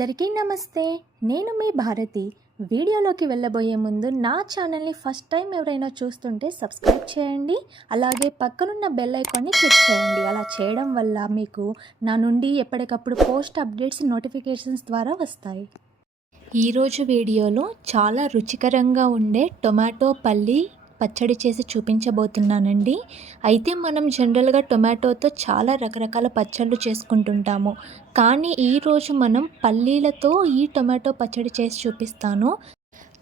అందరికీ నమస్తే. నేను మీ భారతి. వీడియోలోకి వెళ్ళబోయే ముందు నా ఛానల్ని ఫస్ట్ టైం ఎవరైనా చూస్తుంటే సబ్స్క్రైబ్ చేయండి. అలాగే పక్కనున్న బెల్ ఐకాన్ని క్లిక్ చేయండి. అలా చేయడం వల్ల మీకు నా నుండి ఎప్పటికప్పుడు పోస్ట్ అప్డేట్స్ నోటిఫికేషన్స్ ద్వారా వస్తాయి. ఈరోజు వీడియోలో చాలా రుచికరంగా ఉండే టొమాటో పల్లి పచ్చడి చేసి చూపించబోతున్నానండి. అయితే మనం జనరల్గా టొమాటోతో చాలా రకరకాల పచ్చళ్ళు చేసుకుంటుంటాము. కానీ ఈరోజు మనం పల్లీలతో ఈ టొమాటో పచ్చడి చేసి చూపిస్తాను.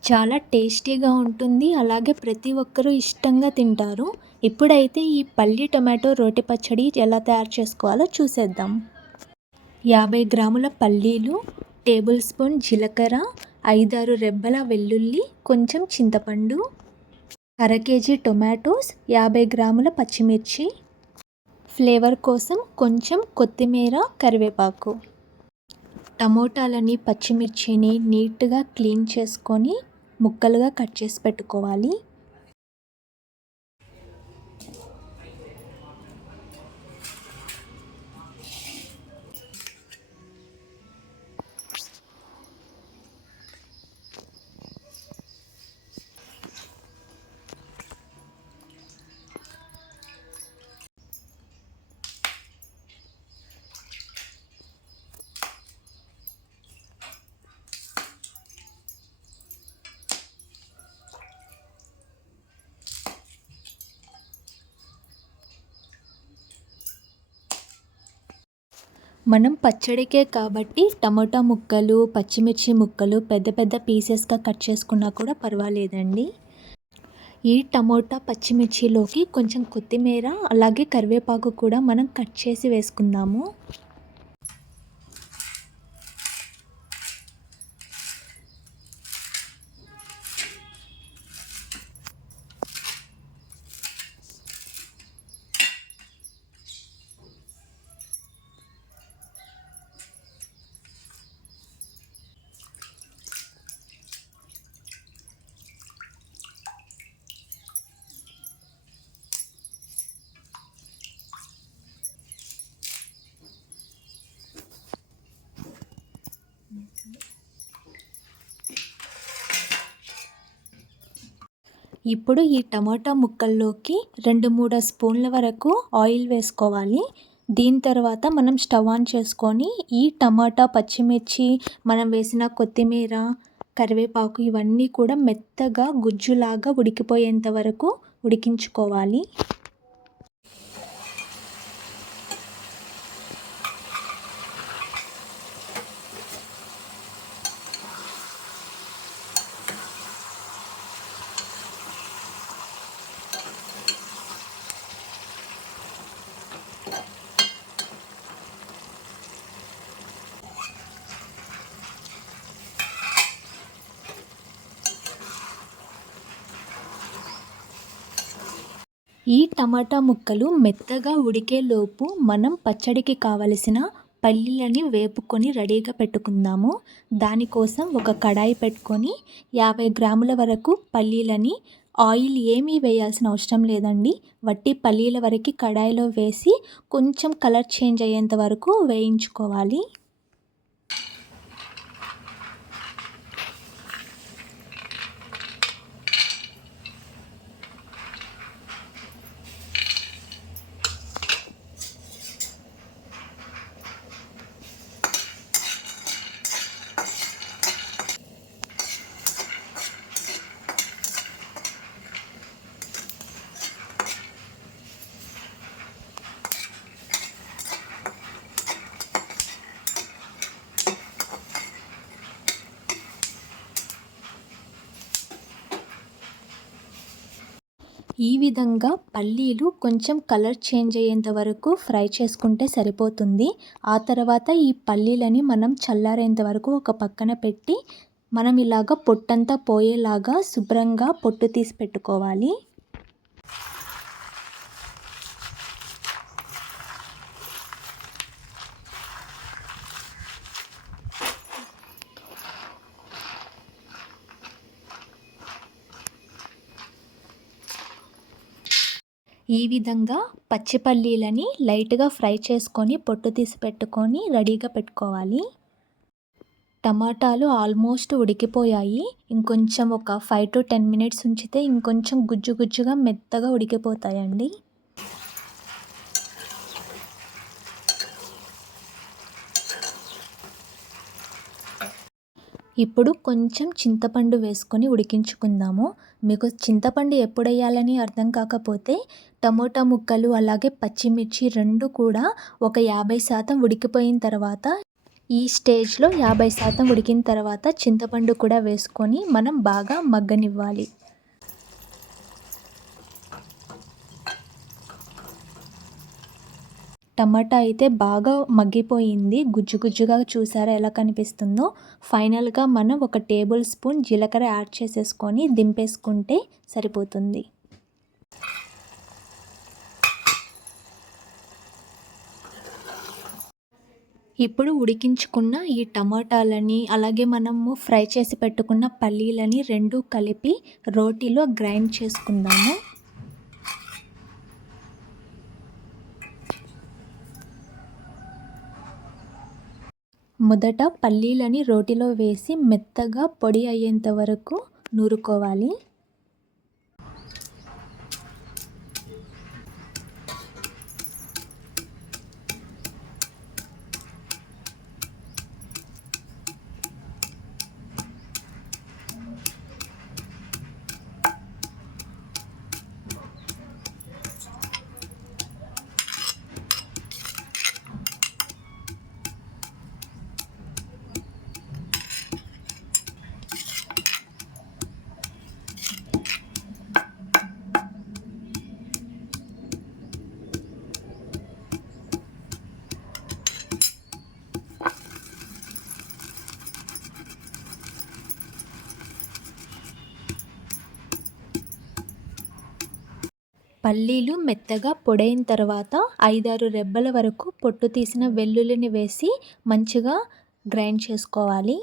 చాలా టేస్టీగా ఉంటుంది. అలాగే ప్రతి ఒక్కరూ ఇష్టంగా తింటారు. ఇప్పుడైతే ఈ పల్లి టొమాటో రోటి పచ్చడి ఎలా తయారు చేసుకోవాలో చూసేద్దాం. 50 గ్రాముల పల్లీలు, టేబుల్ స్పూన్ జీలకర్ర, 5-6 రెబ్బల వెల్లుల్లి, కొంచెం చింతపండు, అర కేజీ టొమాటోస్, 50 గ్రాముల పచ్చిమిర్చి, ఫ్లేవర్ కోసం కొంచెం కొత్తిమీర, కరివేపాకు. టమోటాలని పచ్చిమిర్చిని నీట్గా క్లీన్ చేసుకొని ముక్కలుగా కట్ చేసి పెట్టుకోవాలి. మనం పచ్చడికే కాబట్టి టమోటా ముక్కలు, పచ్చిమిర్చి ముక్కలు పెద్ద పెద్ద పీసెస్గా కట్ చేసుకున్నా కూడా పర్వాలేదండి. ఈ టమోటా పచ్చిమిర్చిలోకి కొంచెం కొత్తిమీర అలాగే కరివేపాకు కూడా మనం కట్ చేసి వేసుకుందాము. ఇప్పుడు ఈ టమాటా ముక్కల్లోకి 2-3 స్పూన్ల వరకు ఆయిల్ వేసుకోవాలి. దీని తర్వాత మనం స్టవ్ ఆన్ చేసుకొని ఈ టమాటా, పచ్చిమిర్చి, మనం వేసిన కొత్తిమీర, కరివేపాకు ఇవన్నీ కూడా మెత్తగా గుజ్జులాగా ఉడికిపోయేంత వరకు ఉడికించుకోవాలి. ఈ టమాటా ముక్కలు మెత్తగా ఉడికేలోపు మనం పచ్చడికి కావలసిన పల్లీలని వేపుకొని రెడీగా పెట్టుకుందాము. దానికోసం ఒక కడాయి పెట్టుకొని 50 గ్రాముల వరకు పల్లీలని, ఆయిల్ ఏమీ వేయాల్సిన అవసరం లేదండి, వట్టి పల్లీల వరకు కడాయిలో వేసి కొంచెం కలర్ చేంజ్ అయ్యేంత వరకు వేయించుకోవాలి. ఈ విధంగా పల్లీలు కొంచెం కలర్ చేంజ్ అయ్యేంత వరకు ఫ్రై చేసుకుంటే సరిపోతుంది. ఆ తర్వాత ఈ పల్లీలని మనం చల్లారేంత వరకు ఒక పక్కన పెట్టి మనం ఇలాగ పొట్టంతా పోయేలాగా శుభ్రంగా పొట్టు తీసి పెట్టుకోవాలి. ఈ విధంగా పచ్చి పల్లీలని లైట్గా ఫ్రై చేసుకొని పొట్టు తీసి పెట్టుకొని రెడీగా పెట్టుకోవాలి. టమాటాలు ఆల్మోస్ట్ ఉడికిపోయాయి. ఇంకొంచెం ఒక 5 to 10 మినిట్స్ ఉంచితే ఇంకొంచెం గుజ్జు గుజ్జుగా మెత్తగా ఉడికిపోతాయండి. ఇప్పుడు కొంచెం చింతపండు వేసుకొని ఉడికించుకుందాము. మీకు చింతపండు ఎప్పుడు వేయాలని అర్థం కాకపోతే టమోటా ముక్కలు అలాగే పచ్చిమిర్చి 2 కూడా ఒక 50% ఉడికిపోయిన తర్వాత, ఈ స్టేజ్లో 50% ఉడికిన తర్వాత చింతపండు కూడా వేసుకొని మనం బాగా మగ్గనివ్వాలి. టమాటా అయితే బాగా మగ్గిపోయింది. గుజ్జు గుజ్జుగా చూసారా ఎలా కనిపిస్తుందో. ఫైనల్గా మనం ఒక టేబుల్ స్పూన్ జీలకర్ర యాడ్ చేసేసుకొని దింపేసుకుంటే సరిపోతుంది. ఇప్పుడు ఉడికించుకున్న ఈ టమాటాలని అలాగే మనము ఫ్రై చేసి పెట్టుకున్న పల్లీలని 2 కలిపి రోటిలో గ్రైండ్ చేసుకుందాము. మొదట పల్లీలని రోటిలో వేసి మెత్తగా పొడి అయ్యేంత వరకు నూరుకోవాలి. పల్లీలు మెత్తగా పొడైన తర్వాత 5-6 రెబ్బల వరకు పొట్టు తీసిన వెల్లుల్లిని వేసి మంచిగా గ్రైండ్ చేసుకోవాలి.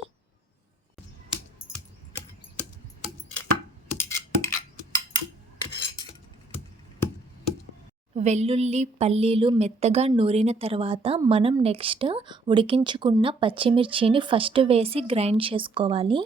వెల్లుల్లి పల్లీలు మెత్తగా నూరిన తర్వాత మనం నెక్స్ట్ ఉడికించుకున్న పచ్చిమిర్చిని ఫస్ట్ వేసి గ్రైండ్ చేసుకోవాలి.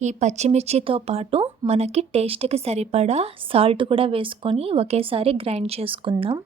ఈ పచ్చిమిర్చితో పాటు మనకి టేస్ట్కి సరిపడా సాల్ట్ కూడా వేసుకొని ఒకేసారి గ్రైండ్ చేసుకుందాం.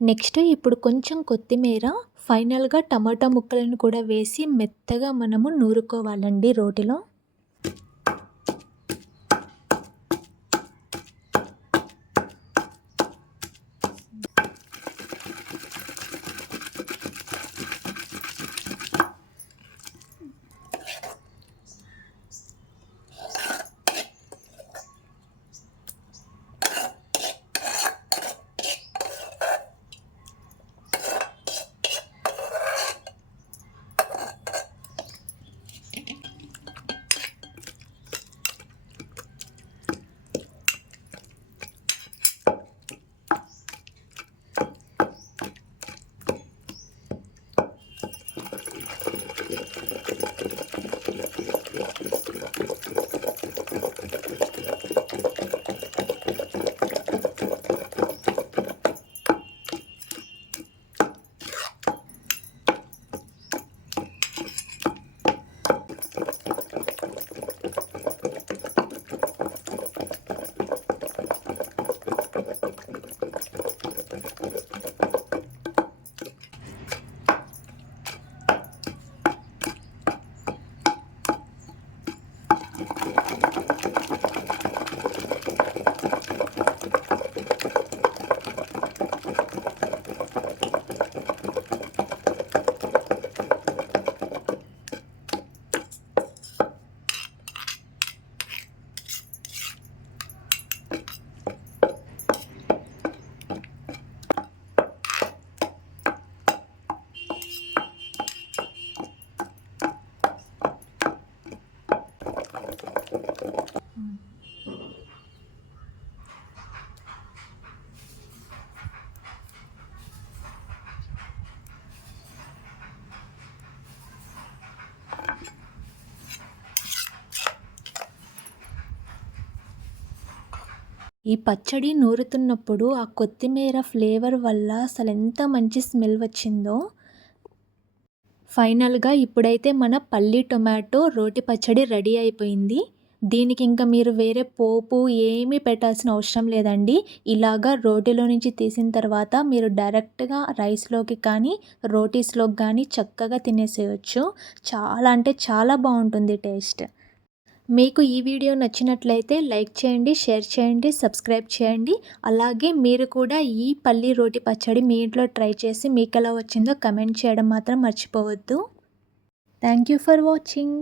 నెక్స్ట్ ఇప్పుడు కొంచెం కొత్తిమీర, ఫైనల్గా టమాటా ముక్కలను కూడా వేసి మెత్తగా మనము నూరుకోవాలండి రోటిలో. ఈ పచ్చడి నూరుతున్నప్పుడు ఆ కొత్తిమీర ఫ్లేవర్ వల్ల అసలు ఎంత మంచి స్మెల్ వచ్చిందో. ఫైనల్‌గా ఇప్పుడైతే మన పల్లి టొమాటో రోటి పచ్చడి రెడీ అయిపోయింది. దీనికి ఇంకా మీరు వేరే పోపు ఏమీ పెట్టాల్సిన అవసరం లేదండి. ఇలాగా రోటిలో నుంచి తీసిన తర్వాత మీరు డైరెక్ట్‌గా రైస్‌లోకి కానీ, రోటీస్‌లోకి గానీ చక్కగా తినేసేయొచ్చు. చాలా అంటే చాలా బావుంటుంది టేస్ట్. మీకు ఈ వీడియో నచ్చినట్లయితే లైక్ చేయండి, షేర్ చేయండి, సబ్స్క్రైబ్ చేయండి. అలాగే మీరు కూడా ఈ పల్లి రోటి పచ్చడి మీ ఇంట్లో ట్రై చేసి మీకెలా వచ్చిందో కమెంట్ చేయడం మాత్రం మర్చిపోవద్దు. Thank you for watching.